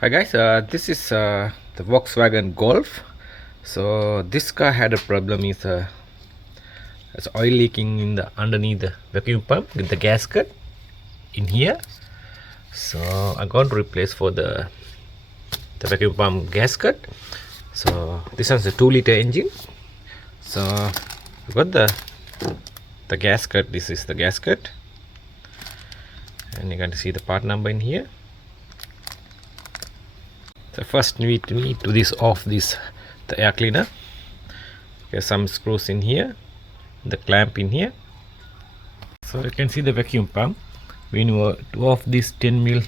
Hi guys, this is the Volkswagen Golf. So this car had a problem is it's oil leaking in the underneath the vacuum pump with the gasket in here. So I'm going to replace for the vacuum pump gasket. So this one's a 2-liter engine. So we got the gasket. This is the gasket, and you're going to see the part number in here. So first we need to off the air cleaner. There's some screws in here, the clamp in here. So you can see the vacuum pump. We need to off this 10mm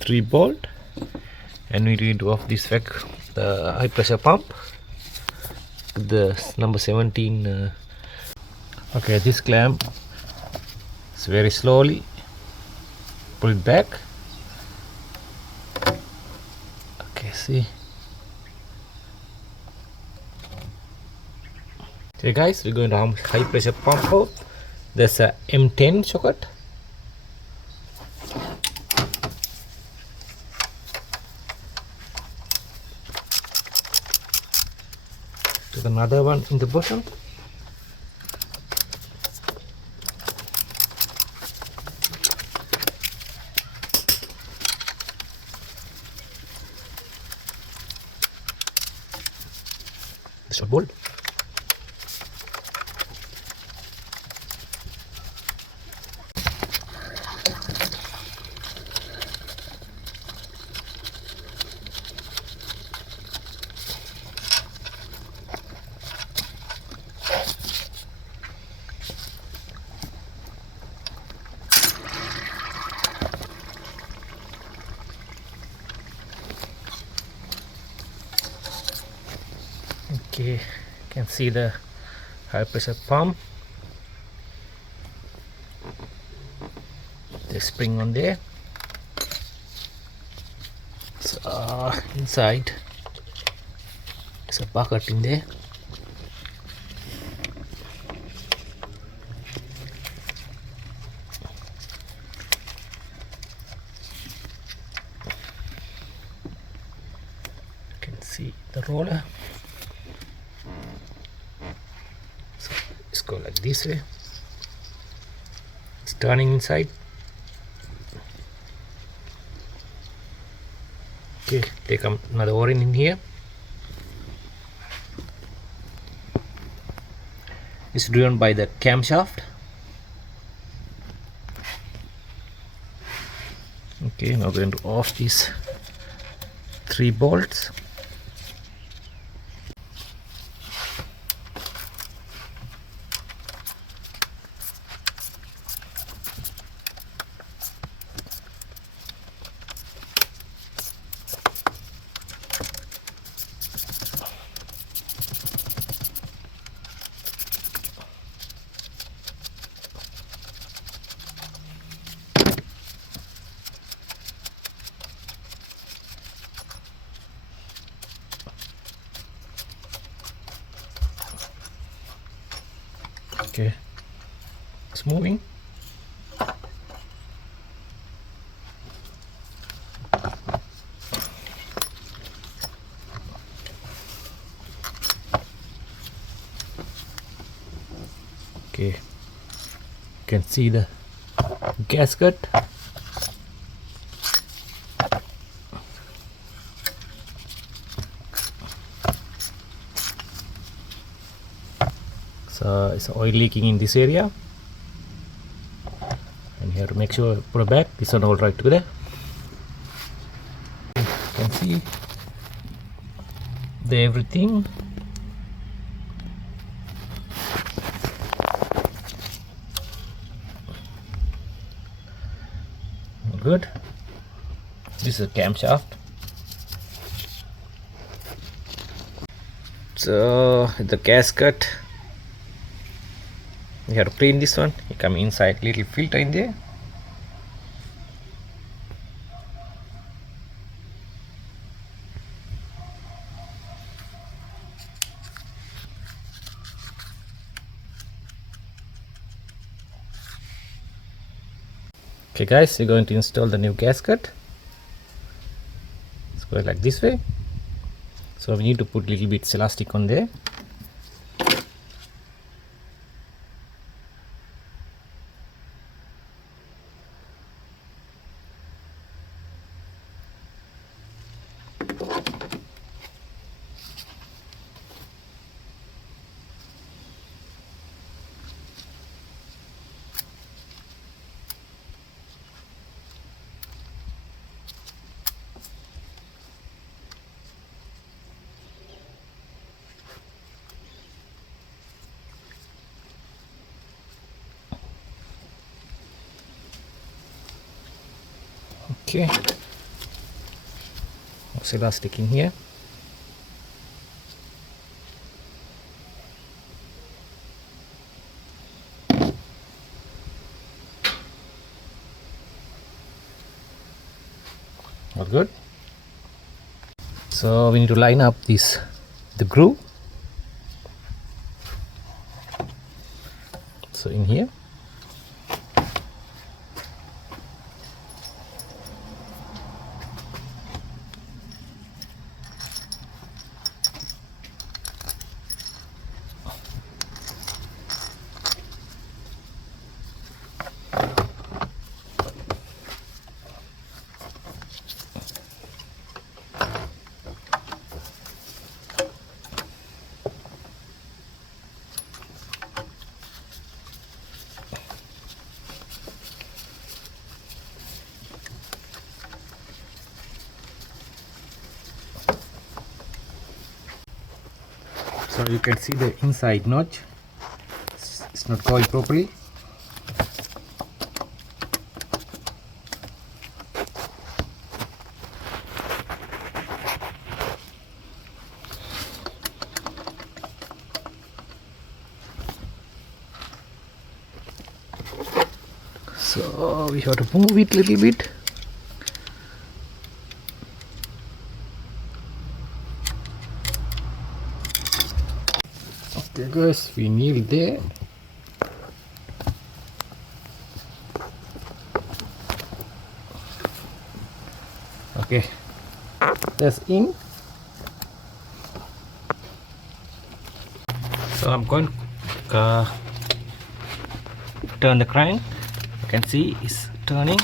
3 bolt, and we need to off the high pressure pump, the number 17. Okay, this clamp is very slowly pull it back. Okay, see. Okay guys, we're going to high pressure pump out. There's a M10 socket. There's another one in the bottom. The short bolt. Okay, you can see the high pressure pump, the spring on there. So inside there's a bucket in there. You can see the roller. It's go like this way. It's turning inside. Okay, take another O-ring in here. It's driven by the camshaft. Okay, now we're going to off these 3 bolts. Okay, it's moving. Okay, you can see the gasket. So it's oil leaking in this area, and you have to make sure put it back. This one all right together. You can see everything. Good. This is a camshaft. So the gasket, you have to clean this one. You come inside, little filter in there. Okay guys, we're going to install the new gasket. go like this way. So we need to put little bit elastic on there. Okay, what's elastic in here? All good. So we need to line up the groove. So in here. So you can see the inside notch, it's not going properly. So we have to move it a little bit. Okay guys, we nearly there. Okay, that's in. So I'm going to turn the crank. You can see it's turning.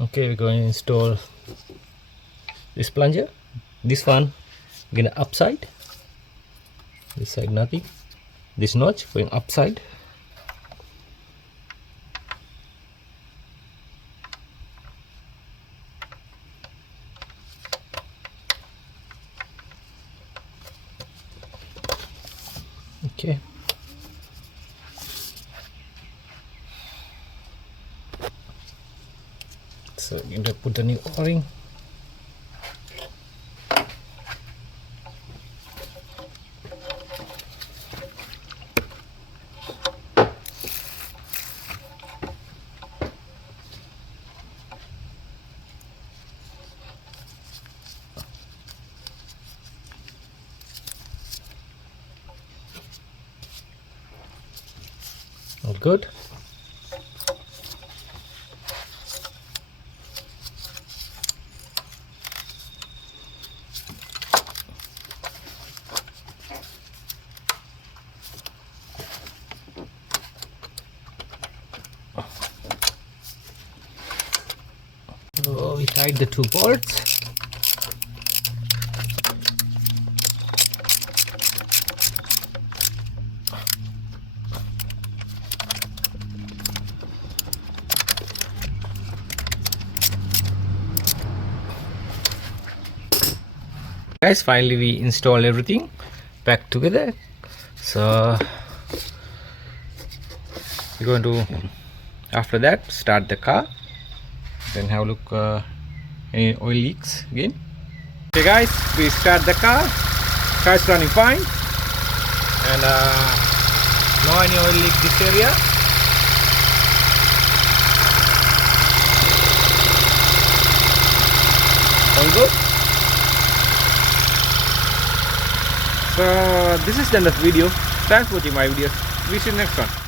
Okay, we're going to install this plunger. This one we're going to upside. This side nothing. This notch going upside. Okay. So we're going to put the new O-ring. All good. So we tied the two bolts. Guys, finally we install everything back together. So we're going to, after that, start the car, then have a look any oil leaks again. Okay guys, we start the car. Car's running fine, and no any oil leak this area. all good. So this is the end of the video. Thanks for watching my videos. We see you next one.